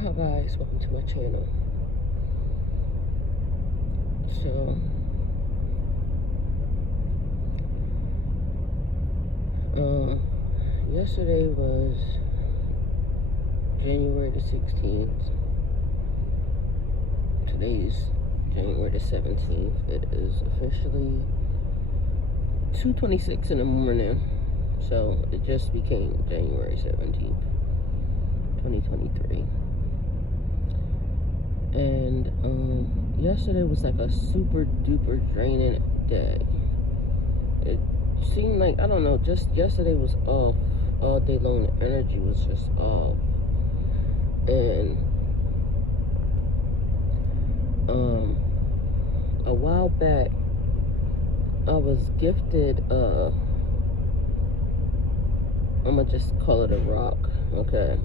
Hi guys, welcome to my channel. So, yesterday was January the 16th. Today's January the 17th. It is officially 2:26 in the morning. So, it just became January 17th, 2023. And yesterday was like a super duper draining day. It seemed like, I don't know, just yesterday was off all day long. The energy was just off. And a while back I was gifted I'm gonna just call it a rock, okay?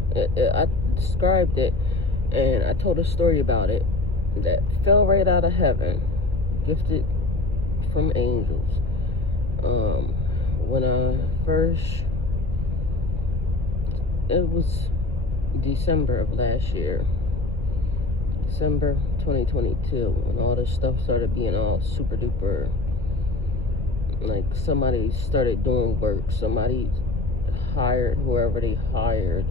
I described it and I told a story about it that fell right out of heaven, gifted from angels. When I first, it was December of last year, December 2022, when all this stuff started being all super duper, like somebody started doing work, somebody hired whoever they hired,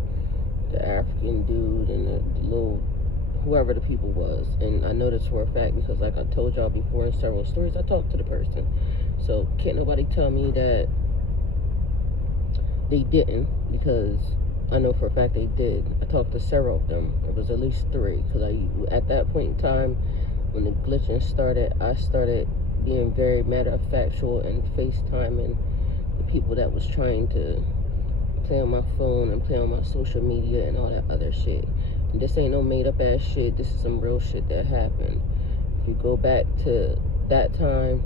the African dude and the little, whoever the people was. And I know this for a fact because, like I told y'all before in several stories, I talked to the person. So can't nobody tell me that they didn't, because I know for a fact they did. I talked to several of them. It was at least 3, because at that point in time when the glitching started, I started being very matter-of-factual and FaceTiming the people that was trying to play on my phone and play on my social media and all that other shit. And this ain't no made-up ass shit. This is some real shit that happened. If you go back to that time,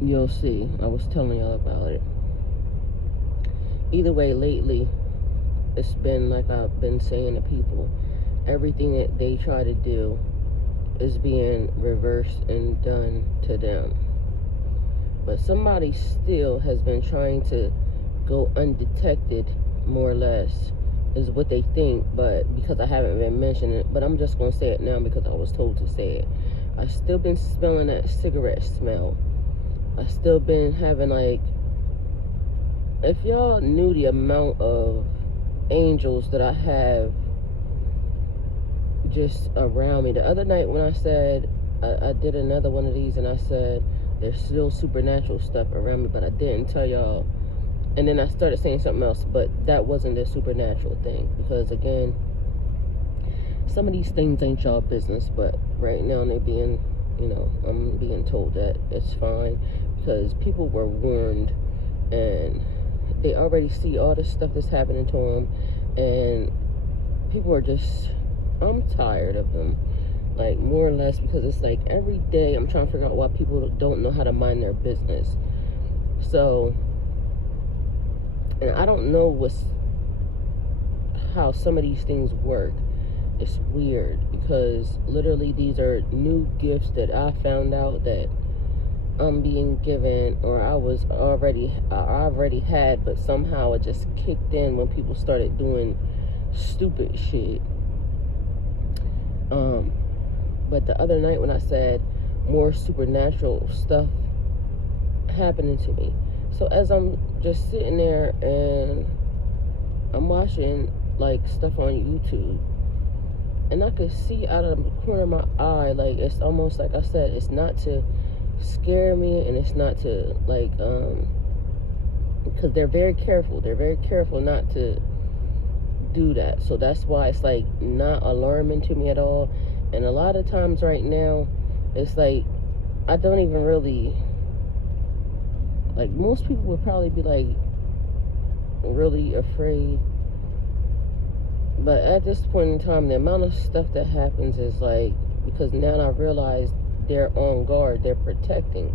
you'll see. I was telling y'all about it. Either way, lately, it's been like I've been saying to people, everything that they try to do is being reversed and done to them. But somebody still has been trying to go undetected, more or less, is what they think. But because I haven't been mentioning it, but I'm just going to say it now because I was told to say it. I still been smelling that cigarette smell. I still been having, like, if y'all knew the amount of angels that I have just around me. The other night when I said, I did another one of these and I said, there's still supernatural stuff around me, but I didn't tell y'all. And then I started saying something else, but that wasn't the supernatural thing. Because again, some of these things ain't y'all business, but right now they're being, I'm being told that it's fine. Because people were warned and they already see all the stuff that's happening to them. And people are just, I'm tired of them. Like, more or less, because it's like every day I'm trying to figure out why people don't know how to mind their business. So, and I don't know how some of these things work. It's weird because literally these are new gifts that I found out that I'm being given, or I already had, but somehow it just kicked in when people started doing stupid shit. But the other night when I said more supernatural stuff happening to me. So as I'm just sitting there and I'm watching like stuff on YouTube, and I could see out of the corner of my eye, like, it's almost like I said, it's not to scare me and it's not to, like, because they're very careful. They're very careful not to do that. So that's why it's like not alarming to me at all. And a lot of times right now, it's like, I don't even really, like, most people would probably be like really afraid. But at this point in time, the amount of stuff that happens is like, because now I realize they're on guard, they're protecting.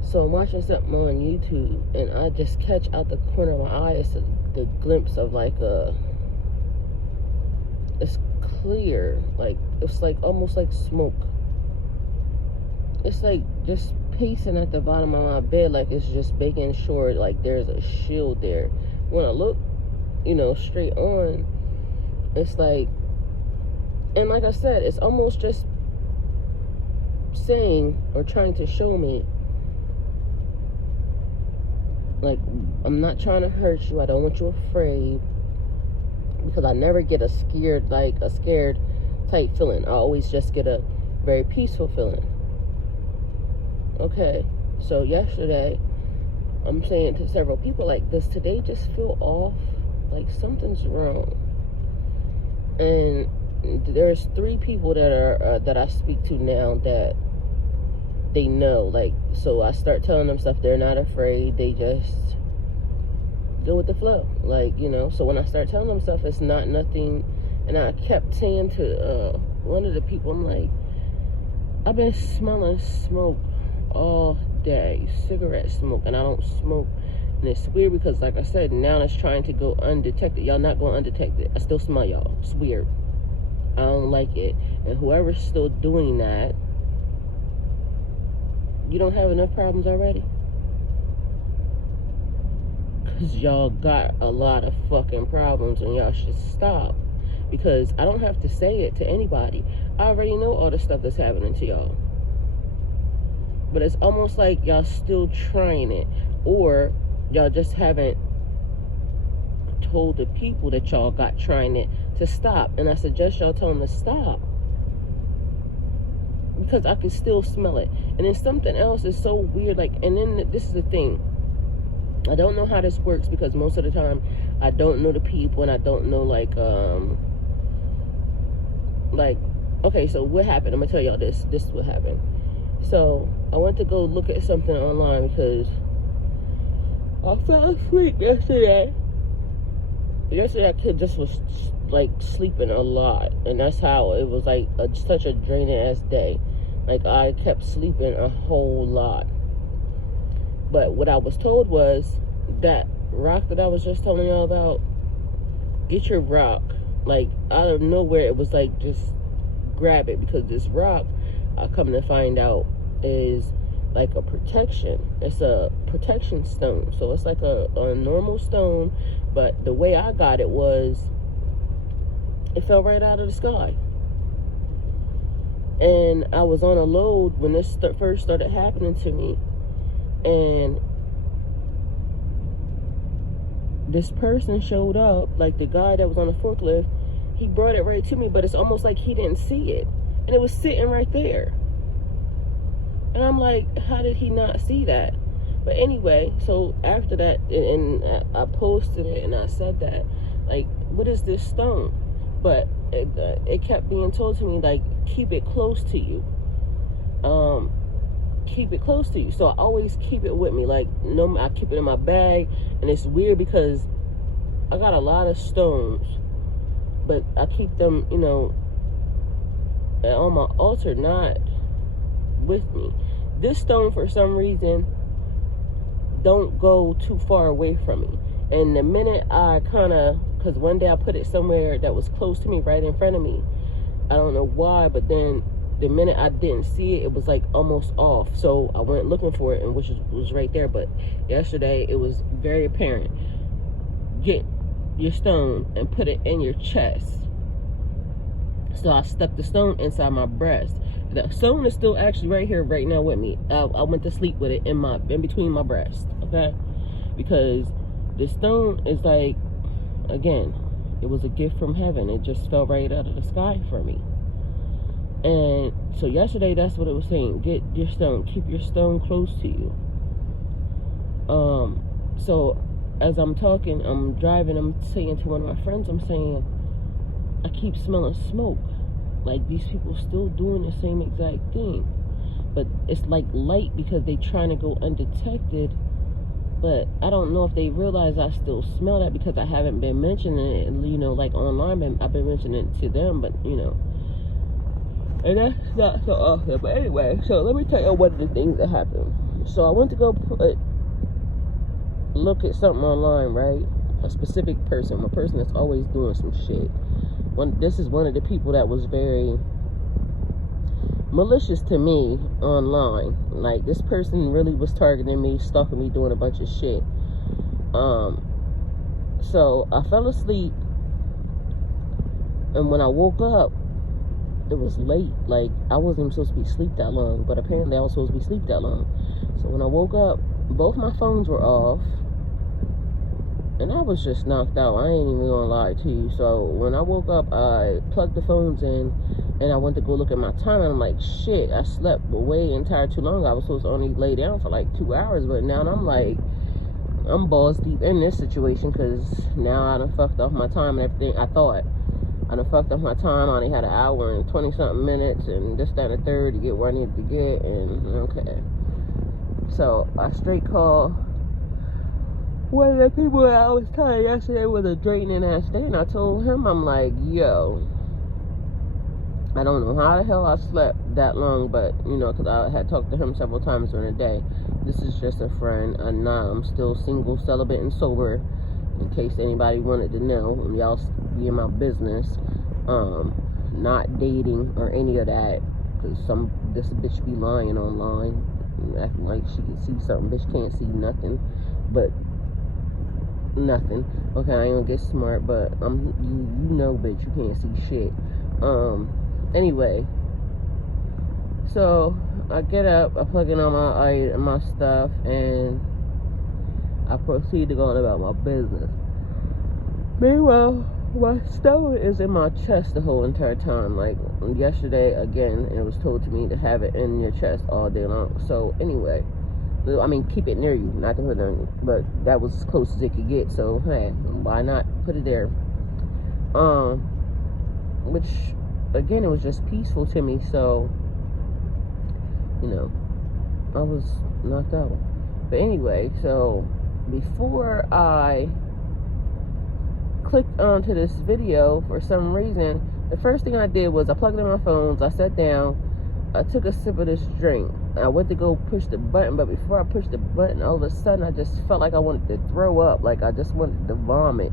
So I'm watching something on YouTube and I just catch out the corner of my eye, it's the glimpse of like it's clear, like it's like almost like smoke. It's like just pacing at the bottom of my bed, like it's just making sure like there's a shield there. When I look, straight on, it's like, and like I said, it's almost just saying or trying to show me, like, I'm not trying to hurt you. I don't want you afraid. Because I never get a scared type feeling. I always just get a very peaceful feeling. Okay, so yesterday, I'm saying to several people, like, does today just feel off? Like, something's wrong. And there's 3 people that are that I speak to now that they know. Like, so I start telling them stuff. They're not afraid. They just go with the flow. Like, so when I start telling them stuff, it's not nothing. And I kept saying to one of the people, I'm like, I've been smelling smoke all day, cigarette smoke, and I don't smoke. And it's weird because, like I said, now it's trying to go undetected. Y'all not going undetected. I still smell y'all. It's weird. I don't like it. And whoever's still doing that, you don't have enough problems already? Because y'all got a lot of fucking problems and y'all should stop. Because I don't have to say it to anybody. I already know all the stuff that's happening to y'all. But it's almost like y'all still trying it. Or y'all just haven't told the people that y'all got trying it to stop. And I suggest y'all tell them to stop. Because I can still smell it. And then something else is so weird. Like, and then this is the thing. I don't know how this works because most of the time I don't know the people and I don't know like, okay, so what happened? I'm gonna tell y'all this. This is what happened. So I went to go look at something online because I fell asleep yesterday. Yesterday I just was like sleeping a lot, and that's how it was like such a draining ass day. Like I kept sleeping a whole lot. But what I was told was that rock that I was just telling y'all about, get your rock. Like out of nowhere, it was like just grab it, because this rock, I come to find out, is like a protection. It's a protection stone. So it's like a normal stone, but the way I got it was it fell right out of the sky. And I was on a load when this first started happening to me, and this person showed up, like the guy that was on the forklift. He brought it right to me, but it's almost like he didn't see it, and it was sitting right there. And I'm like, how did he not see that? But anyway, so after that, and I posted it and I said that, like, what is this stone? But it kept being told to me, like, keep it close to you. Keep it close to you. So I always keep it with me. Like, no, I keep it in my bag. And it's weird because I got a lot of stones, but I keep them, on my altar, not with me. This stone, for some reason, don't go too far away from me. And the minute I because one day I put it somewhere that was close to me, right in front of me. I don't know why, but then the minute I didn't see it, it was like almost off. So I went looking for it, and which was right there. But yesterday, it was very apparent. Get your stone and put it in your chest. So I stuck the stone inside my breast. The stone is still actually right here, right now with me. I went to sleep with it in between my breast, okay? Because the stone is like, again, it was a gift from heaven. It just fell right out of the sky for me. And so yesterday, that's what it was saying. Get your stone. Keep your stone close to you. So as I'm talking, I'm driving, I'm saying to one of my friends, I'm saying, I keep smelling smoke. Like, these people still doing the same exact thing. But it's like light because they trying to go undetected. But I don't know if they realize I still smell that because I haven't been mentioning it, like online. I've been mentioning it to them, but, And that's not so awesome. But anyway, so let me tell you one of the things that happened. So I went to go look at something online, right? A specific person, a person that's always doing some shit. This is one of the people that was very malicious to me online. Like, this person really was targeting me, stalking me, doing a bunch of shit. So I fell asleep, and when I woke up, it was late. Like, I wasn't even supposed to be asleep that long, but apparently I was supposed to be asleep that long. So when I woke up, both my phones were off, and I was just knocked out. I ain't even gonna lie to you. So when I woke up, I plugged the phones in, and I went to go look at my time, and I'm like, shit, I slept way entire too long. I was supposed to only lay down for like 2 hours, but now I'm like, I'm balls deep in this situation, because now I done fucked off my time and everything. I thought I done fucked off my time. I only had an hour and 20 something minutes and this, that, and the third to get where I needed to get. And okay, so I straight called one of the people that I was telling yesterday was a draining ass day, and I told him, I'm like, yo, I don't know how the hell I slept that long, but you know, because I had talked to him several times during the day. This is just a friend. I'm still single, celibate, and sober, in case anybody wanted to know. Y'all be in my business. Not dating or any of that, because this bitch be lying online, acting like she can see something. Bitch can't see nothing but nothing. Okay, I ain't gonna get smart, but you know, bitch, you can't see shit. Anyway, so I get up, I plug in all my stuff, and I proceed to go on about my business. Meanwhile, my stomach is in my chest the whole entire time. Like yesterday, again, it was told to me to have it in your chest all day long. So anyway, I mean, keep it near you, not to put it on you, but that was as close as it could get. So hey, why not put it there? Which, again, it was just peaceful to me. So, you know, I was knocked out. But anyway, so before I clicked onto this video, for some reason, the first thing I did was I plugged in my phones, I sat down, I took a sip of this drink. I went to go push the button, but before I pushed the button, all of a sudden I just felt like I wanted to throw up, like I just wanted to vomit.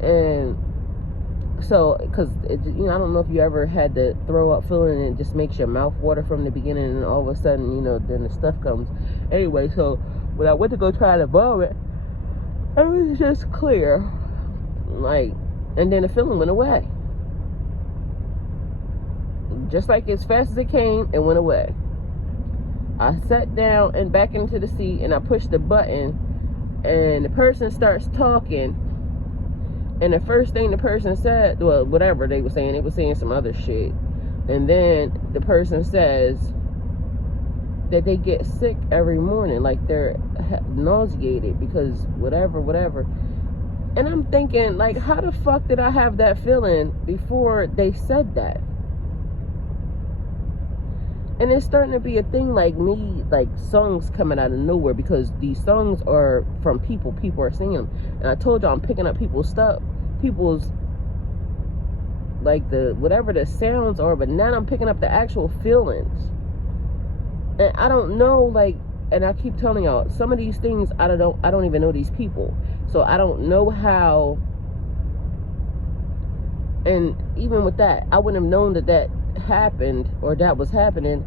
And so, because, you know, I don't know if you ever had the throw up feeling and it just makes your mouth water from the beginning, and all of a sudden, you know, then the stuff comes. Anyway, so when I went to go try to vomit, it was just clear. Like, and then the feeling went away. Just like as fast as it came, it went away. I sat down and back into the seat, and I pushed the button, and the person starts talking. And the first thing the person said, well, whatever they were saying some other shit. And then the person says that they get sick every morning, like they're nauseated because whatever. And I'm thinking, like, how the fuck did I have that feeling before they said that? And it's starting to be a thing, like me, like songs coming out of nowhere, because these songs are from people are singing them. And I told y'all I'm picking up people's stuff, like the whatever the sounds are, but now I'm picking up the actual feelings. And I don't know, like, and I keep telling y'all, some of these things I don't even know these people, so I don't know how. And even with that, I wouldn't have known that happened, or that was happening,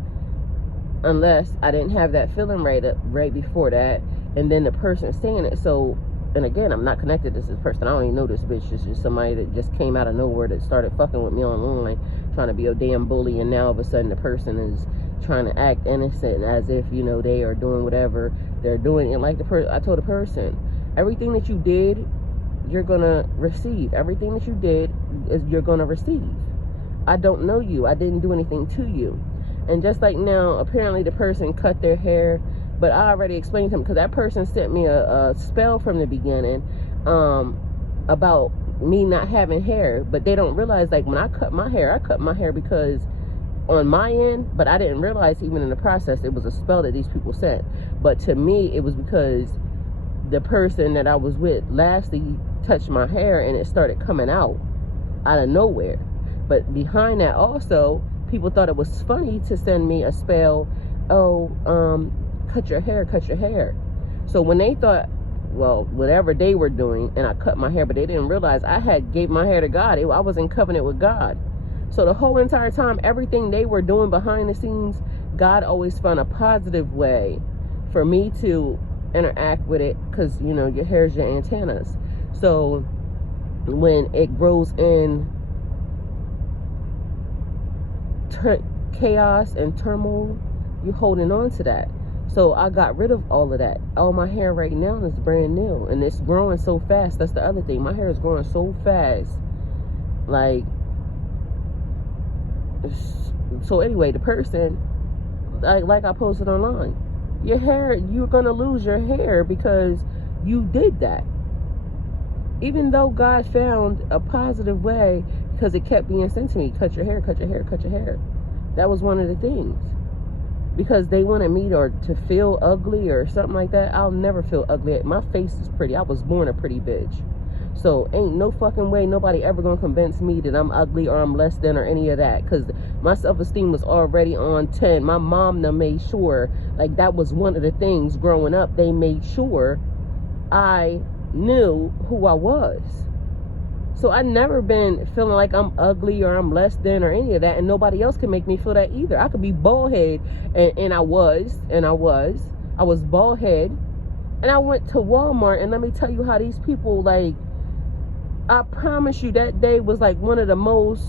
unless I didn't have that feeling right before that, and then the person saying it. So, and again, I'm not connected to this person. I don't even know this bitch. It's just somebody that just came out of nowhere that started fucking with me online, trying to be a damn bully, and now all of a sudden the person is trying to act innocent, as if, you know, they are doing whatever they're doing. And like I told the person, everything that you did, you're gonna receive. Everything that you did you're gonna receive. I don't know you. I didn't do anything to you. And just like now, apparently the person cut their hair, but I already explained to him, because that person sent me a spell from the beginning about me not having hair. But they don't realize, like, when I cut my hair because on my end, but I didn't realize even in the process it was a spell that these people sent. But to me, it was because the person that I was with lastly touched my hair, and it started coming out of nowhere. But behind that also, people thought it was funny to send me a spell, cut your hair. So when they thought, well, whatever they were doing, and I cut my hair, but they didn't realize I had gave my hair to God. I was in covenant with God. So the whole entire time, everything they were doing behind the scenes, God always found a positive way for me to interact with it, because, you know, your hair is your antennas. So when it grows in chaos and turmoil, you're holding on to that. So I got rid of all of that. All my hair right now is brand new, and it's growing so fast. That's the other thing. My hair is growing so fast. Like, so anyway, the person, like I posted online, your hair, you're gonna lose your hair because you did that. Even though God found a positive way, because it kept being sent to me, cut your hair, cut your hair, cut your hair. That was one of the things. Because they wanted me to feel ugly or something like that. I'll never feel ugly. My face is pretty. I was born a pretty bitch. So ain't no fucking way nobody ever gonna convince me that I'm ugly or I'm less than or any of that. Because my self-esteem was already on 10. My mom done made sure, like, that was one of the things growing up. They made sure I knew who I was. So I never been feeling like I'm ugly or I'm less than or any of that, and nobody else can make me feel that either. I could be bald head, and I was bald head, and I went to Walmart, and let me tell you how these people, like, I promise you that day was like one of the most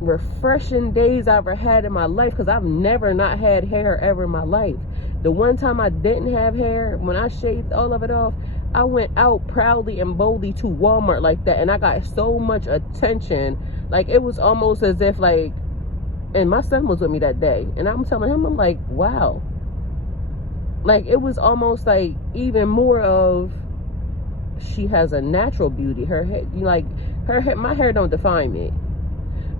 refreshing days I ever had in my life, because I've never not had hair ever in my life. The one time I didn't have hair, when I shaved all of it off, I went out proudly and boldly to Walmart like that, and I got so much attention. Like, it was almost as if, like, and my son was with me that day, and I'm telling him, I'm like, wow. Like, it was almost like even more of, she has a natural beauty. Her hair, like, her hair, my hair don't define me.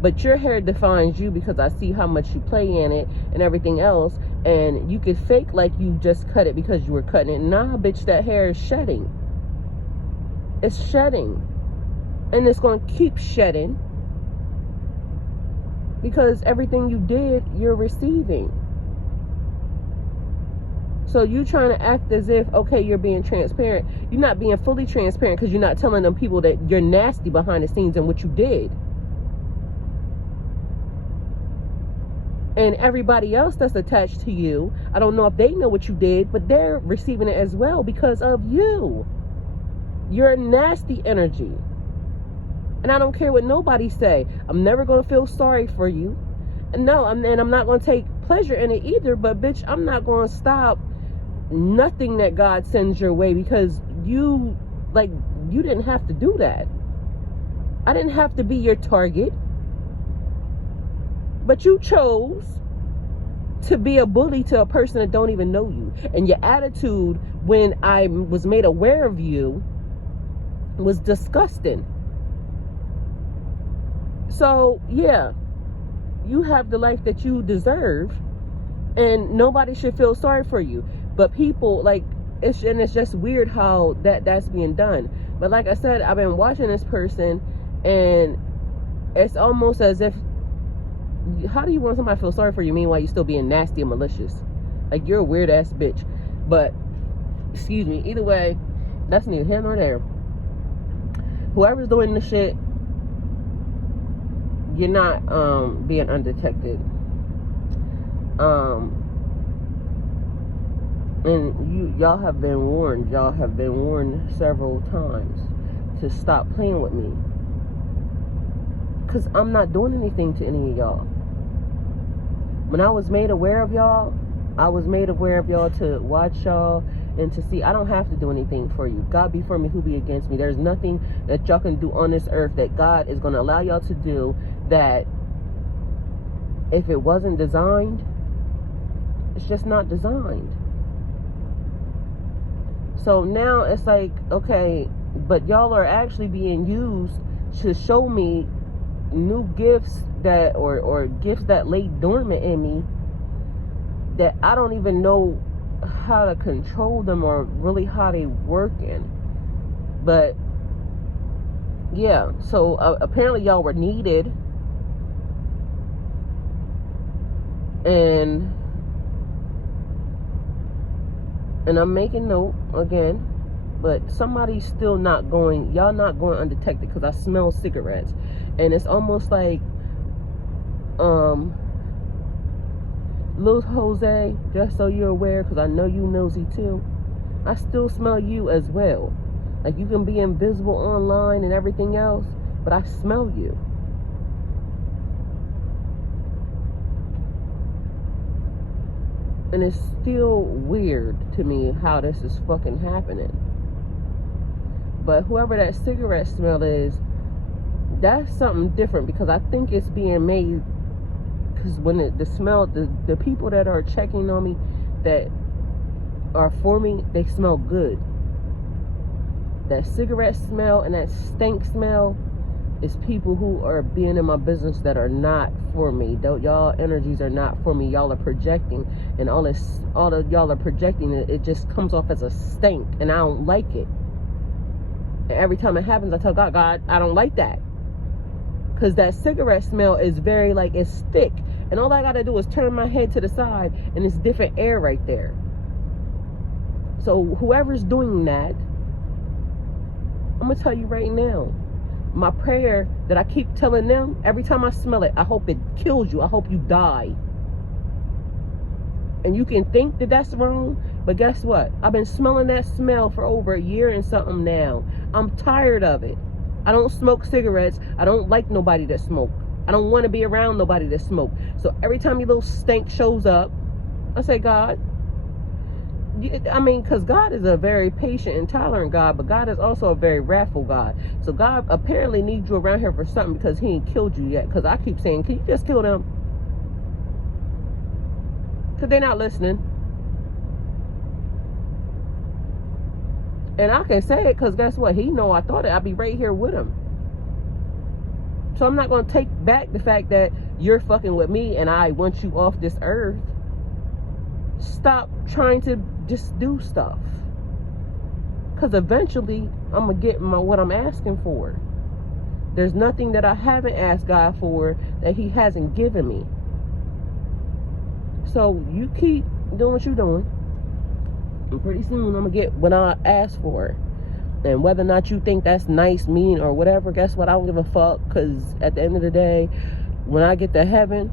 But your hair defines you, because I see how much you play in it and everything else. And you could fake like you just cut it because you were cutting it. Nah, bitch, that hair is shedding. It's shedding. And it's going to keep shedding. Because everything you did, you're receiving. So you trying to act as if, okay, you're being transparent. You're not being fully transparent, because you're not telling them people that you're nasty behind the scenes and what you did. And everybody else that's attached to you, I don't know if they know what you did, but they're receiving it as well because of you. You're a nasty energy. And I don't care what nobody say. I'm never going to feel sorry for you. And no, I'm not going to take pleasure in it either. But bitch, I'm not going to stop nothing that God sends your way, because you didn't have to do that. I didn't have to be your target. But you chose to be a bully to a person that don't even know you. And your attitude when I was made aware of you was disgusting. So, yeah, you have the life that you deserve, and nobody should feel sorry for you. But people, like, it's just weird how that's being done. But like I said, I've been watching this person, and it's almost as if, how do you want somebody to feel sorry for you, meanwhile you still being nasty and malicious? Like, you're a weird ass bitch. But excuse me, either way, that's neither here nor there. Whoever's doing the shit, you're not being undetected. And y'all have been warned. Y'all have been warned several times to stop playing with me, because I'm not doing anything to any of y'all. When I was made aware of y'all, I was made aware of y'all to watch y'all and to see I don't have to do anything for you. God be for me, who be against me? There's nothing that y'all can do on this earth that God is going to allow y'all to do that, if it wasn't designed, it's just not designed. So now it's like, okay, but y'all are actually being used to show me new gifts that, or gifts that lay dormant in me, that I don't even know how to control them or really how they working. But yeah, so apparently y'all were needed, and I'm making note again, but somebody's still not going, y'all not going undetected, because I smell cigarettes. And it's almost like, Lil Jose, just so you're aware, because I know you nosy too, I still smell you as well. Like, you can be invisible online and everything else, but I smell you. And it's still weird to me how this is fucking happening. But whoever that cigarette smell is, that's something different, because I think it's being made, because when the smell, the people that are checking on me, that are for me, they smell good. That cigarette smell and that stank smell is people who are being in my business that are not for me. Y'all energies are not for me. Y'all are projecting, and all of y'all are projecting. It just comes off as a stank, and I don't like it. And every time it happens, I tell God, I don't like that, because that cigarette smell is very, like, it's thick, and all I gotta do is turn my head to the side, and it's different air right there. So whoever's doing that, I'm gonna tell you right now, my prayer that I keep telling them every time I smell it, I hope it kills you. I hope you die. And you can think that that's wrong, but guess what? I've been smelling that smell for over a year and something now. I'm tired of it. I don't smoke cigarettes. I don't like nobody that smoke. I don't want to be around nobody that smoke. So every time your little stank shows up, I say, God, I mean, because God is a very patient and tolerant God, but God is also a very wrathful God. So God apparently needs you around here for something, because he ain't killed you yet. Because I keep saying, can you just kill them? Because they're not listening. And I can say it, because guess what? He know I thought it. I'd be right here with him. So I'm not going to take back the fact that you're fucking with me and I want you off this earth. Stop trying to just do stuff, because eventually I'm gonna get what I'm asking for. There's nothing that I haven't asked God for that he hasn't given me. So you keep doing what you're doing, and pretty soon I'm gonna get what I asked for. And whether or not you think that's nice, mean, or whatever, guess what? I don't give a fuck, because at the end of the day, when I get to heaven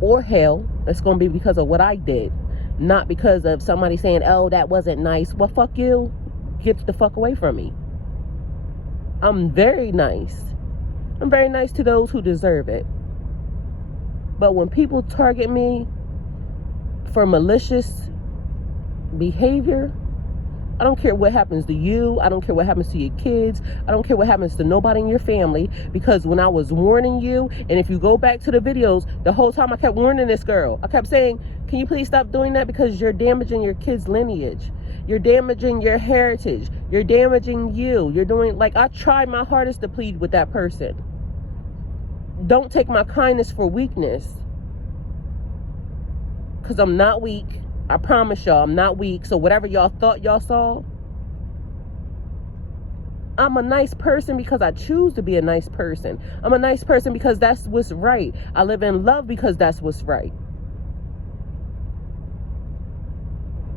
or hell, it's gonna be because of what I did, not because of somebody saying, oh, that wasn't nice. Well, fuck you. Get the fuck away from me. I'm very nice. I'm very nice to those who deserve it. But when people target me for malicious behavior, I don't care what happens to you. I don't care what happens to your kids. I don't care what happens to nobody in your family. Because when I was warning you, and if you go back to the videos, the whole time I kept warning this girl. I kept saying, can you please stop doing that? Because you're damaging your kids' lineage. You're damaging your heritage. You're damaging you. You're doing, like, I tried my hardest to plead with that person. Don't take my kindness for weakness. Because I'm not weak. I promise y'all, I'm not weak. So whatever y'all thought y'all saw, I'm a nice person because I choose to be a nice person. I'm a nice person because that's what's right. I live in love because that's what's right.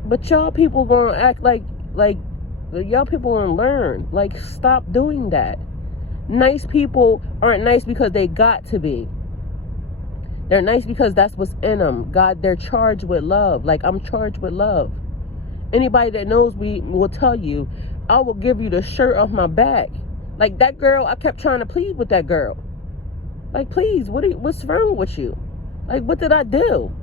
But y'all people gonna act like y'all people gonna learn. Like, stop doing that. Nice people aren't nice because they got to be. They're nice because that's what's in them. God, they're charged with love. Like, I'm charged with love. Anybody that knows me will tell you, I will give you the shirt off my back. Like, that girl, I kept trying to plead with that girl. Like, please, what's wrong with you? Like, what did I do?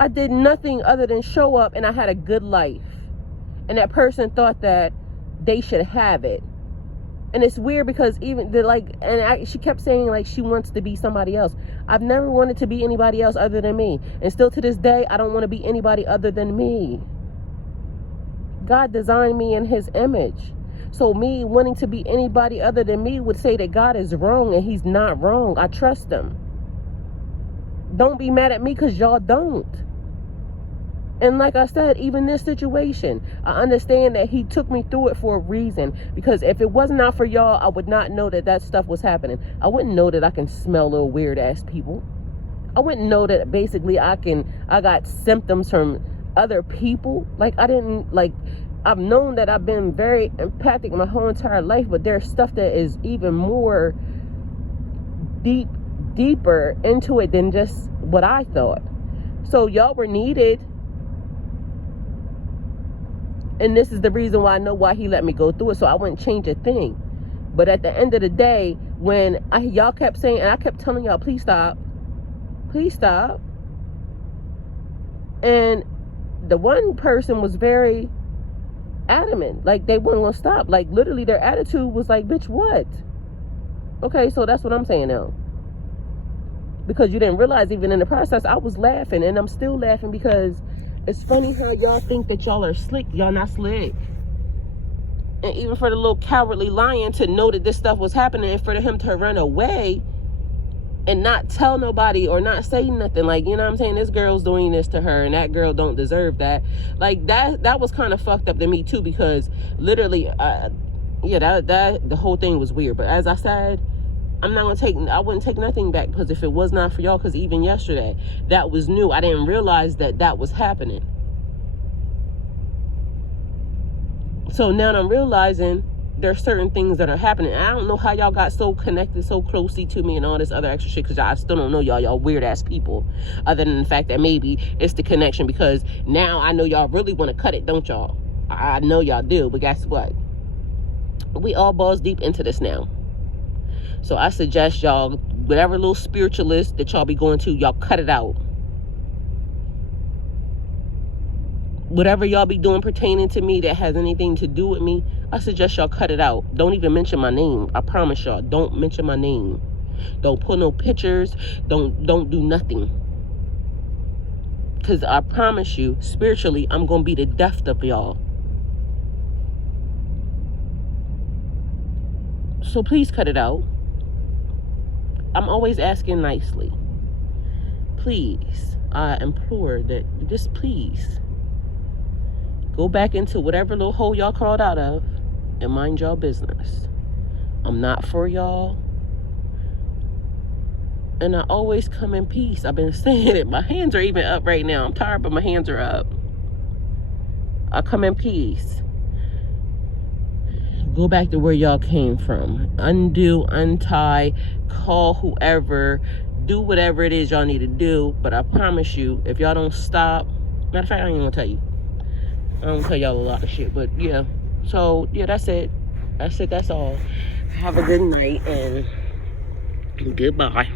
I did nothing other than show up, and I had a good life. And that person thought that they should have it. And it's weird because even she kept saying, like, she wants to be somebody else. I've never wanted to be anybody else other than me. And still to this day, I don't want to be anybody other than me. God designed me in his image. So me wanting to be anybody other than me would say that God is wrong, and he's not wrong. I trust him. Don't be mad at me because y'all don't. And like I said, even this situation, I understand that he took me through it for a reason. Because if it was not for y'all, I would not know that that stuff was happening. I wouldn't know that I can smell little weird ass people. I wouldn't know that basically I got symptoms from other people. I've known that I've been very empathic my whole entire life, but there's stuff that is even more deeper into it than just what I thought. So y'all were needed. And this is the reason why I know why he let me go through it, so I wouldn't change a thing. But at the end of the day, when y'all kept saying, and I kept telling y'all, please stop. Please stop. And the one person was very adamant. Like, they weren't going to stop. Like, literally, their attitude was like, bitch, what? Okay, so that's what I'm saying now. Because you didn't realize, even in the process, I was laughing. And I'm still laughing because it's funny how y'all think that y'all are slick. Y'all not slick. And even for the little cowardly lion to know that this stuff was happening, and for him to run away and not tell nobody or not say nothing, like, you know what I'm saying, this girl's doing this to her and that girl don't deserve that. Like, that was kind of fucked up to me too, because literally the whole thing was weird. But as I said, I wouldn't take nothing back, because if it was not for y'all, because even yesterday that was new, I didn't realize that was happening. So now I'm realizing there's certain things that are happening. I don't know how y'all got so connected so closely to me and all this other extra shit, because I still don't know y'all weird ass people, other than the fact that maybe it's the connection, because now I know y'all really want to cut it, don't y'all? I know y'all do, but guess what? We all balls deep into this now. So I suggest y'all, whatever little spiritualist that y'all be going to, y'all cut it out. Whatever y'all be doing pertaining to me that has anything to do with me, I suggest y'all cut it out. Don't even mention my name. I promise y'all, don't mention my name. Don't put no pictures. Don't do nothing. Because I promise you, spiritually, I'm going to be the death of y'all. So please cut it out. I'm always asking nicely. Please, I implore that, just please, go back into whatever little hole y'all crawled out of and mind y'all business. I'm not for y'all. And I always come in peace. I've been saying it. My hands are even up right now. I'm tired, but my hands are up. I come in peace. Go back to where y'all came from. Undo, untie, call whoever, do whatever it is y'all need to do. But I promise you, if y'all don't stop, matter of fact, I ain't gonna tell you. I don't tell y'all a lot of shit, but yeah. So yeah, that's it. That's all. Have a good night and goodbye.